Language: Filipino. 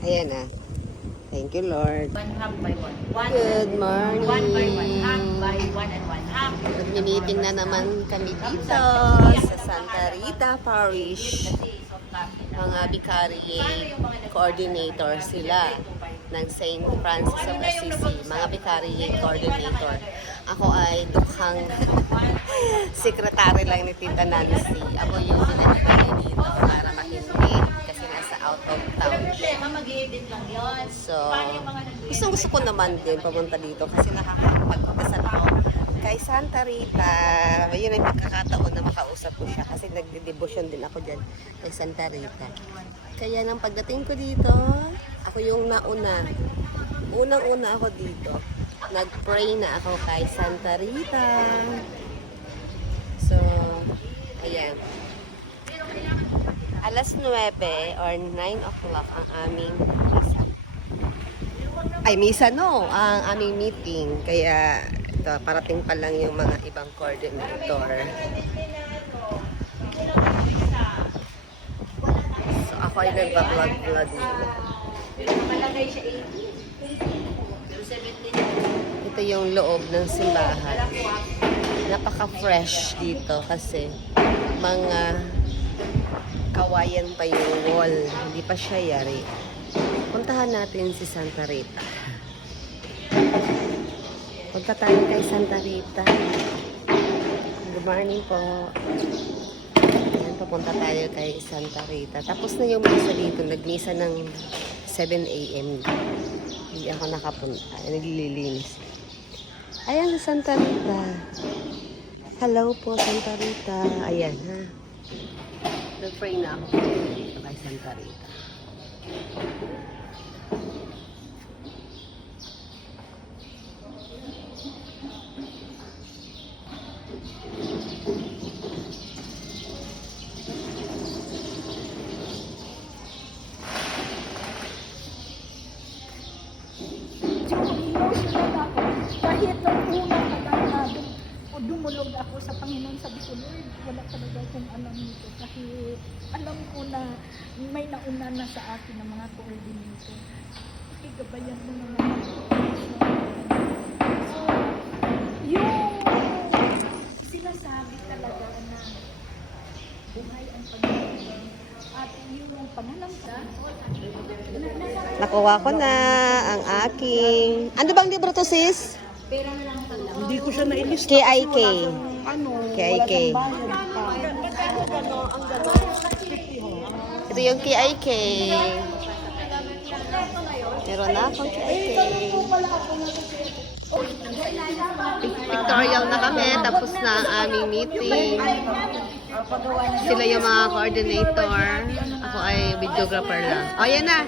Ayan na. Thank you, Lord. One half by one. Good morning. One by one. Half by one and one half. Nag-meeting na naman kami dito sa Santa Rita Parish. Mga Vicariate Coordinator sila ng St. Francis of Assisi. Mga Vicariate Coordinator. Ako ay dukhang sekretary lang ni Tita Nancy. Ako yung pinagpili dito para matindi kasi nasa out of town siya. Mag-edit lang yun. So, gusto ko naman din pumunta dito kasi nakakapagpagdasal ako kay Santa Rita. Yun ang pagkakataon na makausap ko siya kasi nagde-devotion din ako dyan kay Santa Rita. Kaya nang pagdating ko dito, ako yung nauna. Unang-una ako dito. Nag-pray na ako kay Santa Rita. So, ayan. Alas 9 or 9 o'clock ang aming misa. Ay, misa no, ang aming meeting. Kaya, ito, parating pa lang yung mga ibang coordinator. So, ako ay nagpa-vlog nila. Malagay siya 18. Pero 17. Ito yung loob ng simbahan. Napaka-fresh dito kasi mga kawayan pa yung wall. Hindi pa siya yari. Puntahan natin si Santa Rita. Punta tayo kay Santa Rita. Good morning po. Ayan, papunta tayo kay Santa Rita. Tapos na yung misa dito. Nagmisa ng 7 a.m. Hindi ako nakapunta. Naglilinis. Ayan si Santa Rita. Hello po, Santa Rita. Ayan, ha. Nag-pray na ako dito kay Santa Rita. Kahit nung unang nagkakadong o dumulog ako sa Panginoon, sabi ko, Lord, wala talaga akong alam nito. Kasi alam ko na may nauna na sa akin ng mga coordinator. Igabayan mo naman ako. So, yung sinasabi talaga na buhay ang Panginoon at yung pangalamsa, Nakuha ko na ang aking... Ano bang libro to, sis? hindi ko siya nailista. KIK. Ano, KIK. Ito yung KIK. Meron na akong KIK. Pictorial na kami. Tapos na ang aming meeting. Sila yung mga coordinator. Ako ay videographer lang. O, yan na.